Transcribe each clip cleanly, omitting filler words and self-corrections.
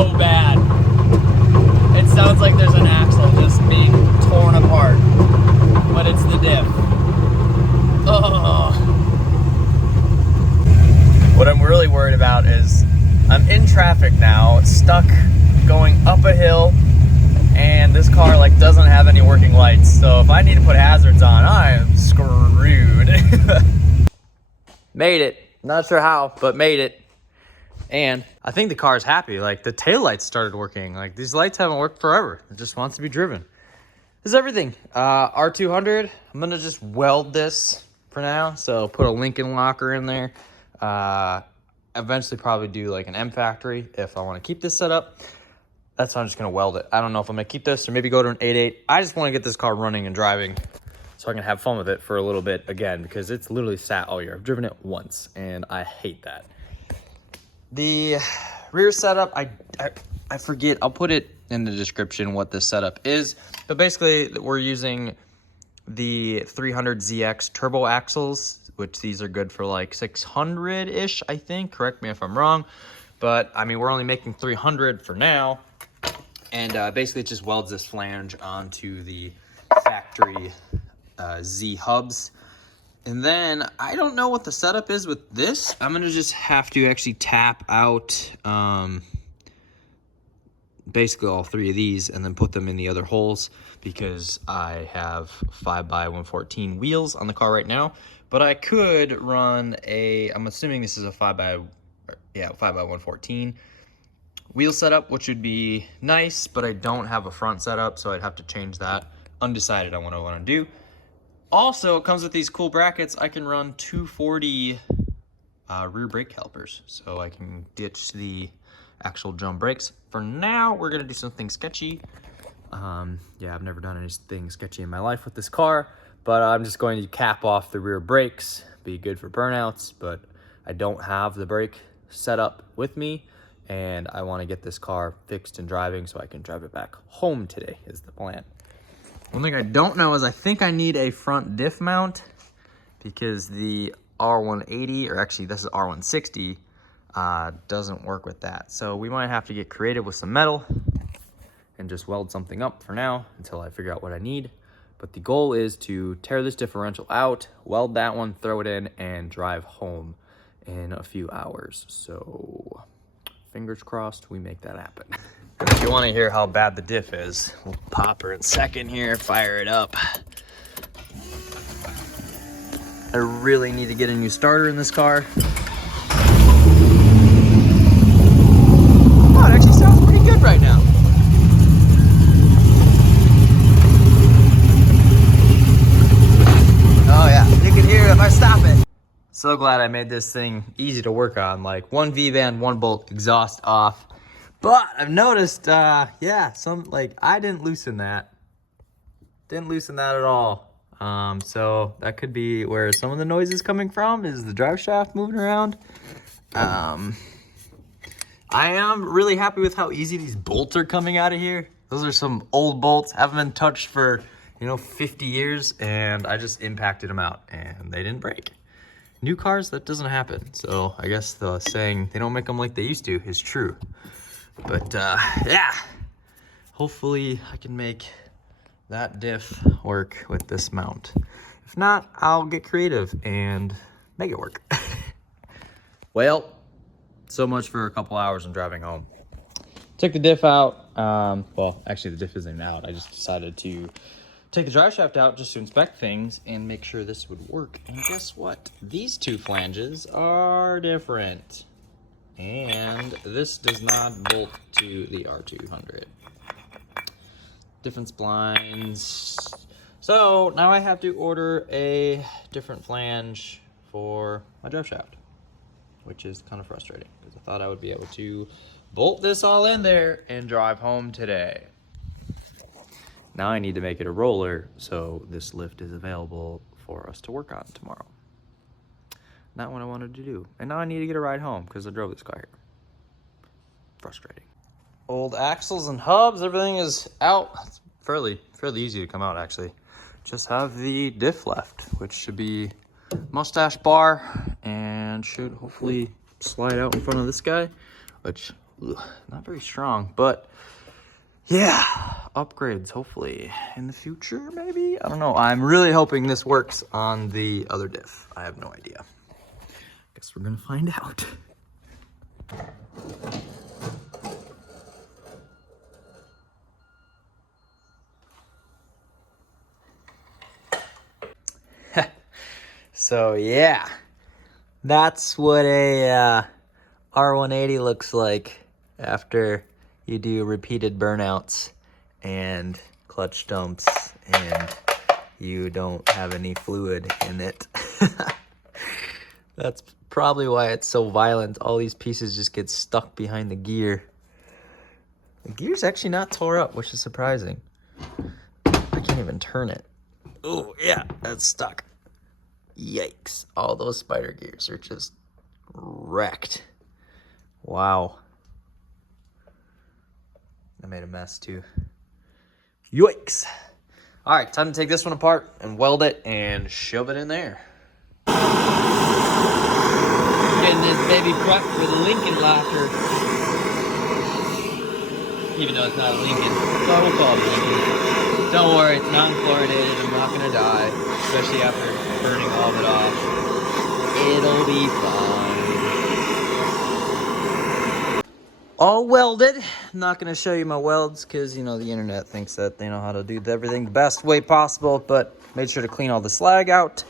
so bad. It sounds like there's an axle just being torn apart, but it's the diff. Oh. What I'm really worried about is I'm in traffic now, stuck going up a hill, and this car like doesn't have any working lights. So if I need to put hazards on, I am screwed. Made it. Not sure how, but made it. And I think the car is happy. Like the taillights started working. Like these lights haven't worked forever. It just wants to be driven. This is everything. R200. I'm gonna just weld this for now. So put a Lincoln locker in there. Eventually probably do like an M factory if I want to keep this set up. That's why I'm just gonna weld it. I don't know if I'm gonna keep this or maybe go to an 8.8. I just want to get this car running and driving so I can have fun with it for a little bit again, because it's literally sat all year. I've driven it once and I hate that. The rear setup, I forget. I'll put it in the description what this setup is. But basically, we're using the 300ZX turbo axles, which these are good for like 600-ish, I think. Correct me if I'm wrong. But, I mean, we're only making 300 for now. And basically, it just welds this flange onto the factory Z hubs. And then I don't know what the setup is with this. I'm gonna just have to actually tap out basically all three of these and then put them in the other holes, because I have 5x114 wheels on the car right now. But I could run I'm assuming this is a 5x114 wheel setup, which would be nice, but I don't have a front setup, so I'd have to change that. Undecided on what I want to do. Also, it comes with these cool brackets. I can run 240 rear brake calipers, so I can ditch the actual drum brakes. For now, we're gonna do something sketchy. Yeah, I've never done anything sketchy in my life with this car, but I'm just going to cap off the rear brakes. Be good for burnouts, but I don't have the brake set up with me, and I want to get this car fixed and driving so I can drive it back home today is the plan. One thing I don't know is I think I need a front diff mount, because the R180, or actually this is R160, doesn't work with that. So we might have to get creative with some metal and just weld something up for now until I figure out what I need. But the goal is to tear this differential out, weld that one, throw it in, and drive home in a few hours. So fingers crossed we make that happen. If you want to hear how bad the diff is, we'll pop her in second here, fire it up. I really need to get a new starter in this car. Oh, it actually sounds pretty good right now. Oh yeah, you can hear it if I stop it. So glad I made this thing easy to work on. Like one V-band, one bolt, exhaust off. But I've noticed, yeah, I didn't loosen that. Didn't loosen that at all. So that could be where some of the noise is coming from, is the drive shaft moving around. I am really happy with how easy these bolts are coming out of here. Those are some old bolts, haven't been touched for, 50 years, and I just impacted them out and they didn't break. New cars, that doesn't happen. So I guess the saying, they don't make them like they used to, is true. But yeah, hopefully I can make that diff work with this mount. If not, I'll get creative and make it work. Well, so much for a couple hours and driving home. Took the diff out. Well, actually the diff isn't even out. I just decided to take the drive shaft out just to inspect things and make sure this would work. And guess what? These two flanges are different. And this does not bolt to the R200. Different splines. So now I have to order a different flange for my drive shaft, which is kind of frustrating because I thought I would be able to bolt this all in there and drive home today. Now I need to make it a roller so this lift is available for us to work on tomorrow. Not what I wanted to do. And now I need to get a ride home because I drove this car here. Frustrating. Old axles and hubs, everything is out. It's fairly easy to come out, actually. Just have the diff left, which should be mustache bar and should hopefully slide out in front of this guy, which not very strong, but yeah, upgrades hopefully in the future, maybe? I don't know. I'm really hoping this works on the other diff. I have no idea. Guess we're gonna find out. So yeah, that's what a R180 looks like after you do repeated burnouts and clutch dumps and you don't have any fluid in it. That's probably why it's so violent. All these pieces just get stuck behind the gear. The gear's actually not tore up, which is surprising. I can't even turn it. Oh yeah, that's stuck. Yikes. All those spider gears are just wrecked. Wow. I made a mess too. Yikes. All right, time to take this one apart and weld it and shove it in there. Getting this baby prepped for the Lincoln locker. Even though it's not a Lincoln. So I will call it a Lincoln. Don't worry, it's non-fluoridated. I'm not gonna die, especially after burning all of it off. It'll be fine. All welded. I'm not gonna show you my welds because, you know, the internet thinks that they know how to do everything the best way possible, but made sure to clean all the slag out.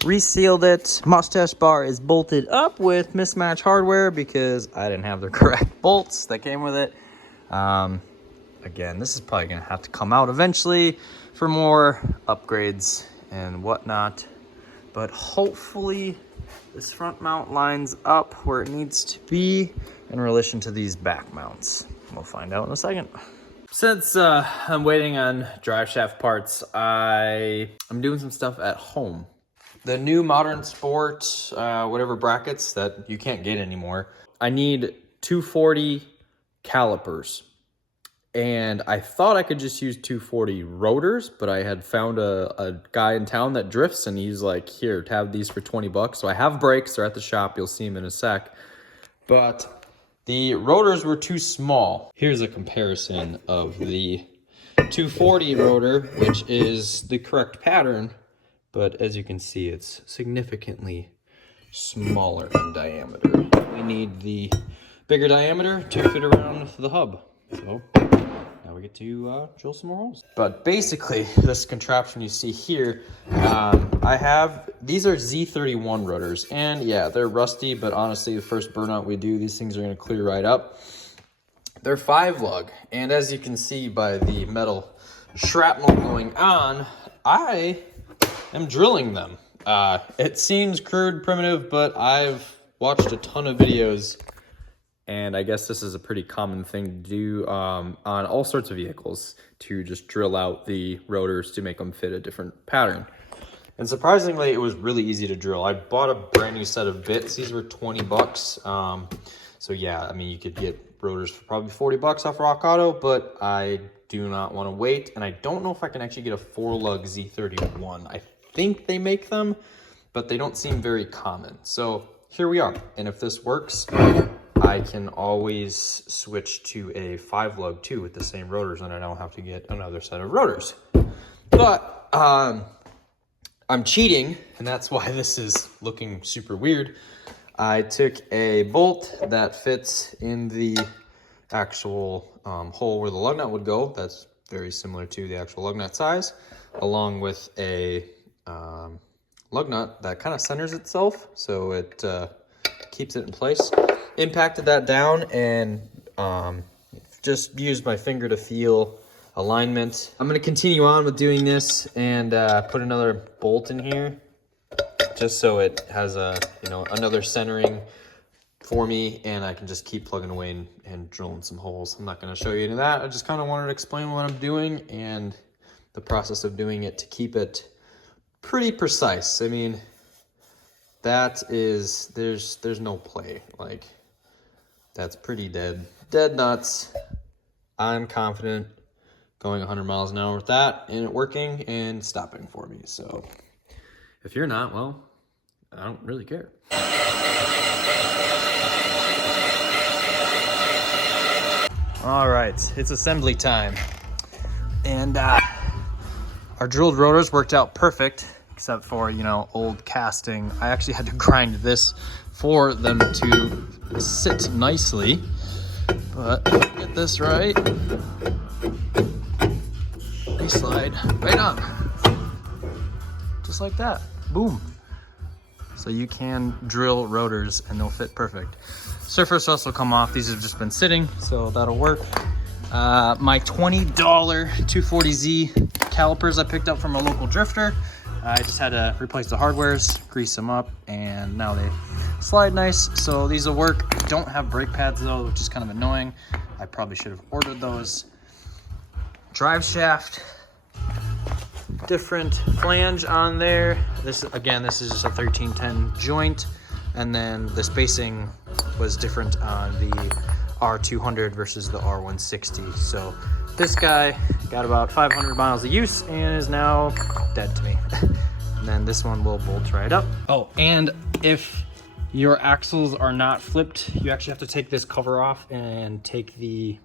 Resealed it. Mustache bar is bolted up with mismatch hardware because I didn't have the correct bolts that came with it. Again, this is probably gonna have to come out eventually for more upgrades and whatnot, but hopefully this front mount lines up where it needs to be in relation to these back mounts. We'll find out in a second. Since I'm waiting on drive shaft parts, I'm doing some stuff at home. The new Motorsport, whatever brackets that you can't get anymore, I need 240 calipers. And I thought I could just use 240 rotors, but I had found a guy in town that drifts, and he's like, here, have these for 20 bucks. So I have brakes, they're at the shop, you'll see them in a sec. But the rotors were too small. Here's a comparison of the 240 rotor, which is the correct pattern, but as you can see, it's significantly smaller in diameter. We need the bigger diameter to fit around the hub. So now we get to drill some more holes. But basically, this contraption you see here, these are Z31 rotors, and yeah, they're rusty, but honestly, the first burnout we do, these things are gonna clear right up. They're 5-lug, and as you can see by the metal shrapnel going on, I am drilling them. It seems crude, primitive, but I've watched a ton of videos, and I guess this is a pretty common thing to do on all sorts of vehicles, to just drill out the rotors to make them fit a different pattern. And surprisingly, it was really easy to drill. I bought a brand new set of bits. These were 20 bucks. So yeah, I mean, you could get rotors for probably 40 bucks off Rock Auto, but I do not want to wait. And I don't know if I can actually get a 4-lug Z31. I think they make them, but they don't seem very common. So here we are. And if this works, I can always switch to a 5-lug too with the same rotors, and I don't have to get another set of rotors. But I'm cheating, and that's why this is looking super weird. I took a bolt that fits in the actual hole where the lug nut would go. That's very similar to the actual lug nut size, along with a lug nut that kind of centers itself, so it keeps it in place. Impacted that down and just used my finger to feel alignment. I'm gonna continue on with doing this and put another bolt in here just so it has another centering for me, and I can just keep plugging away and drilling some holes. I'm not gonna show you any of that. I just kind of wanted to explain what I'm doing and the process of doing it to keep it pretty precise. I mean, that is, there's no play. Like, that's pretty dead nuts. I'm confident going 100 miles an hour with that and it working and stopping for me. So if you're not, well, I don't really care. All right, it's assembly time. And our drilled rotors worked out perfect, except for, you know, old casting. I actually had to grind this for them to sit nicely. But get this right. They slide right on. Just like that. Boom. So you can drill rotors and they'll fit perfect. Surface rust will come off. These have just been sitting, so that'll work. My $20 240Z calipers I picked up from a local drifter. I just had to replace the hardwares, grease them up, and now they slide nice. So these will work. Don't have brake pads though, which is kind of annoying. I probably should have ordered those. Drive shaft, different flange on there. This is just a 1310 joint, and then the spacing was different on the r200 versus the r160. So this guy got about 500 miles of use and is now dead to me. And then this one will bolt right up. Oh, and if your axles are not flipped, you actually have to take this cover off and take the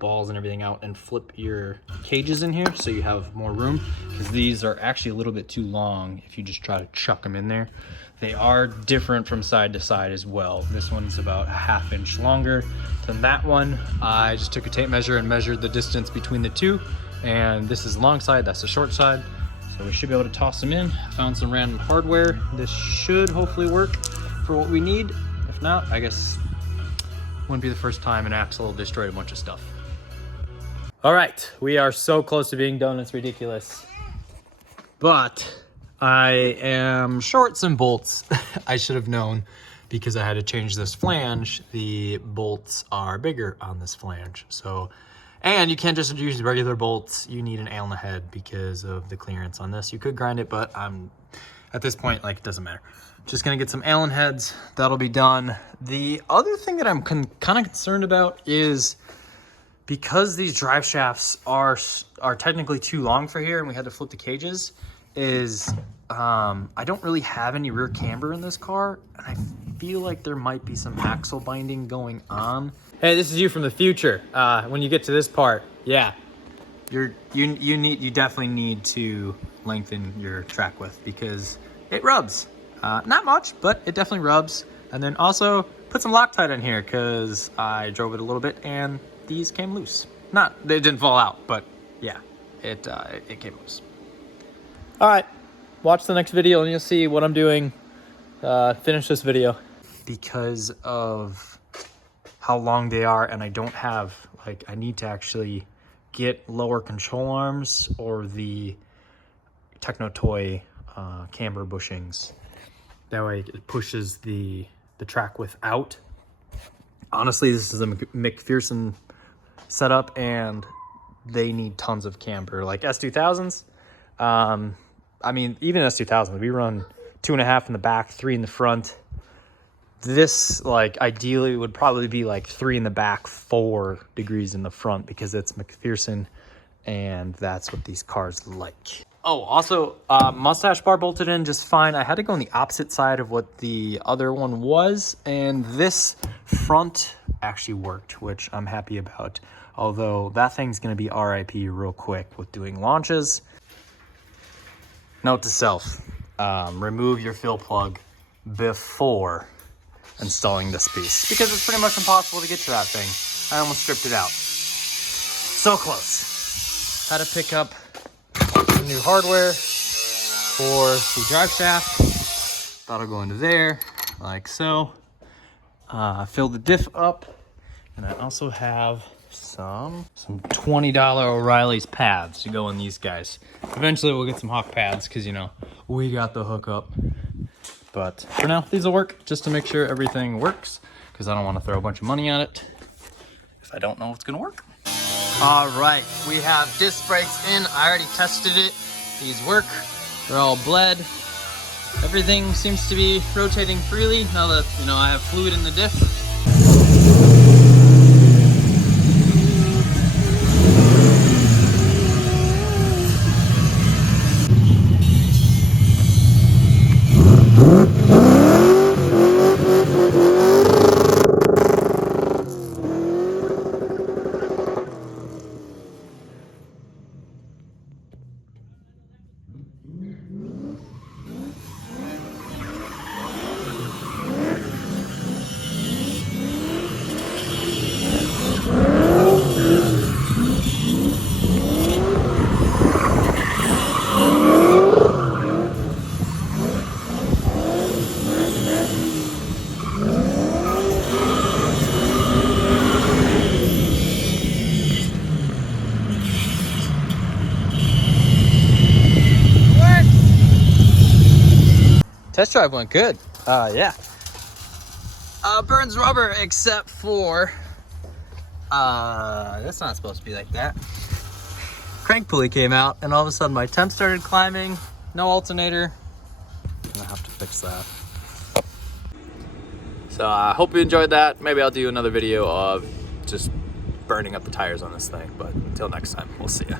balls and everything out and flip your cages in here so you have more room, because these are actually a little bit too long if you just try to chuck them in there. They are different from side to side as well. This one's about a ½ inch longer than that one. I just took a tape measure and measured the distance between the two, and this is the long side, that's the short side. So we should be able to toss them in. Found some random hardware. This should hopefully work for what we need. If not, I guess wouldn't be the first time an axle destroyed a bunch of stuff. All right, we are so close to being done, it's ridiculous. But I am short some bolts. I should have known, because I had to change this flange. The bolts are bigger on this flange. So, and you can't just use regular bolts. You need an Allen head because of the clearance on this. You could grind it, but I'm at this point, like, it doesn't matter. Just gonna get some Allen heads. That'll be done. The other thing that I'm kind of concerned about is, because these drive shafts are technically too long for here and we had to flip the cages, is I don't really have any rear camber in this car, and I feel like there might be some axle binding going on. Hey, this is you from the future. When you get to this part, yeah, you definitely need to lengthen your track width because it rubs. Not much, but it definitely rubs. And then also put some Loctite in here because I drove it a little bit and these came loose. They didn't fall out, but yeah, it came loose. All right, watch the next video and you'll see what I'm doing. Finish this video. Because of how long they are, and I don't have, I need to actually get lower control arms or the Techno Toy camber bushings. That way it pushes the track width out. Honestly, this is a McPherson setup and they need tons of camber. Like S2000s, I mean, even S2000s, we run 2.5 in the back, 3 in the front. This, ideally would probably be 3 in the back, 4 degrees in the front, because it's McPherson and that's what these cars like. Oh, also, mustache bar bolted in just fine. I had to go on the opposite side of what the other one was, and this front actually worked, which I'm happy about. Although that thing's gonna be RIP real quick with doing launches. Note to self, remove your fill plug before installing this piece, because it's pretty much impossible to get to that thing. I almost stripped it out. So close. Had to pick up some new hardware for the drive shaft. That'll go into there, like so. Fill the diff up, and I also have some $20 O'Reilly's pads to go in these guys. Eventually we'll get some Hawk pads because, you know, we got the hookup. But for now, these will work just to make sure everything works, because I don't want to throw a bunch of money on it if I don't know if it's going to work. All right, we have disc brakes in. I already tested it. These work. They're all bled. Everything seems to be rotating freely now that, you know, I have fluid in the diff. Test drive went good. Yeah. Burns rubber except for, that's not supposed to be like that. Crank pulley came out and all of a sudden my temp started climbing. No alternator. I'm gonna have to fix that. So I hope you enjoyed that. Maybe I'll do another video of just burning up the tires on this thing, but until next time, we'll see ya.